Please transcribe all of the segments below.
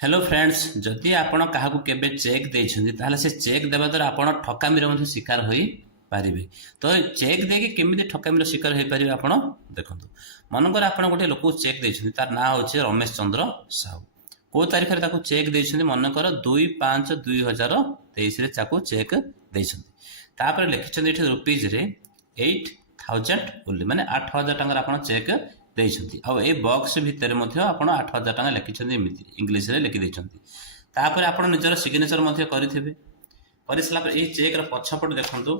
Hello friends जदि आपण क्या केबे चेक देइछन्ती ताहले से चेक देबा द्वारा आपण ठकामी रे शिकार होई पारिबे। तो चेक देके केमिति ठकामी रे शिकार होई पारिबे आपण देखंतु। मनकर आपण गोटे लोक चेक देइछन्ती तार ना होचे रमेश चंद्र साहू। को तारिख रे ताकू चेक देइछन्ती मनकर 2/5/2023 रे ताकू चेक देइछन्ती। तापर लिखिछन्ती एठी रुपीज रे 8000 ओनली माने 8000 टଙ୍କା आपण चेक देइछन्ती। आ ए बॉक्स भितर मध्ये आपण 8000 टଙ୍କା लिखिछन्ती एमिति इंग्लिश रे लिखि देइछन्ती। तापर आपण निजर सिग्नेचर मध्ये करिथिबे। परिसला पर ए चेक र पछपट देखंतु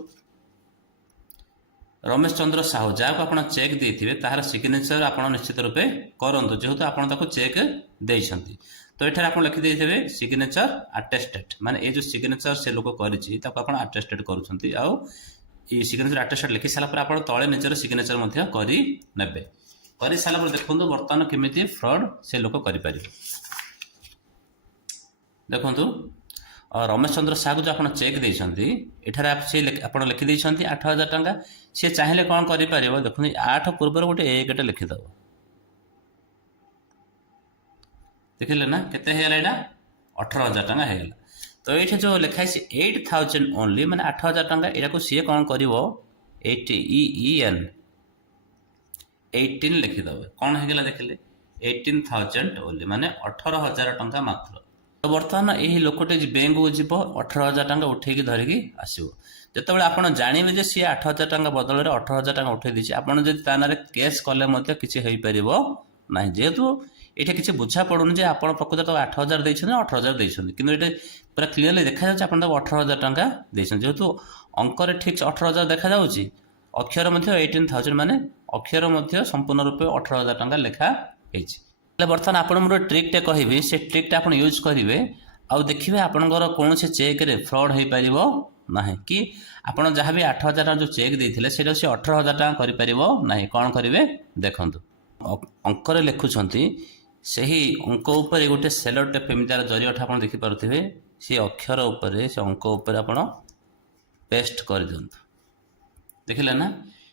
रमेश चंद्र साहू जा को आपण चेक देइथिबे ताहार सिग्नेचर आपण निश्चित रूपे करंतु जेहेतु आपण ताको चेक देइछन्ती। तो एठार आपण लिखि देइथिबे सिग्नेचर अटेस्टेड माने ए जो सिग्नेचर से लोक करिछि ताको आपण attested करूछन्ती। Uh a signature attested लिखि साला पर आपण तळे निजर सिग्नेचर मध्ये करि नेबे। कर सारा पर देखो बर्तमान केमी फ्रड से लोक कर देखु रमेश चंद्र साहू जो आप चेक देती आप लिखिदे 8000 टଙ୍କା सी चाहिए कौन कर देखो 8 पूर्व गोटे एकटे लिखिदब देखिले ना केते हेला 18000 टଙ୍କା हेला। तो ये जो लिखाई 8000 ओनली माने 8000 टଙ୍କା या सी कौन कर 18 लिखिदेवे कौन होगा देखिले 18,000 ओनली माने 18,000 टଙ୍କା मात्र। तो बर्तमान यही लोकटे बैंक को जीव 18,000 टଙ୍କା उठेकी धरिकी आसो जिते आप जानवे सी 8,000 टଙ୍କା बदल 18,000 टଙ୍କା उठे दी आपड़ जब ताना केस कले किसी हो पार ना जेहेतु ये किसी बुझा पड़ूनी जे आप प्रकृत 8,000 देते 18,000 देते कि पूरा क्लीयरली देखा जाए आप 18,000 टଙ୍କା देते जेहेतु अंकर ठीक 18,000 देखा जाऊँगी अक्षर 18,000 माने अक्षर संपूर्ण रूपे 18,000 टଙ୍କା लेखा बर्तमान आप ट्रिक्टे कहि से ट्रिक्टा आप यूज करेंगे आउ देखिए आपंकर कौन से चेक रे फ्रड हो पार ना कि आपड़ जहाँ भी 8,000 जो चेक देते से 18,000 टଙ୍କା कर कौन करेंगे देखु अंकर लिखुंट से ही अंक उपर गोटे सेलो टेप एमतार जरिया आप देखिपे से अक्षर उपर से अंक उपर आप पेस्ट कर दिंतु देखिले ना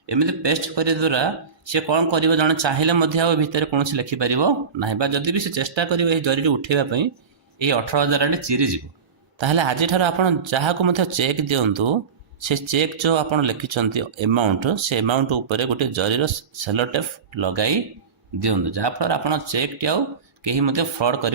एमती पेस्ट करने द्वारा सी कौन कर जन चाहिए भितर कौन लिखिपार ना जदि भी से चेष्टा कर जरी उठेबापी ये 18,000 आड़े चिरीज ताहले आज आप जहाँ को चेक दिंतु से चेक जो आप लिखिं एमाउंट से एमाउंट उपर गोटे जरीर सेलो टेप लगाई दिंतु जहाँफल आप चेक टी आउ कहीं फ्रड कर।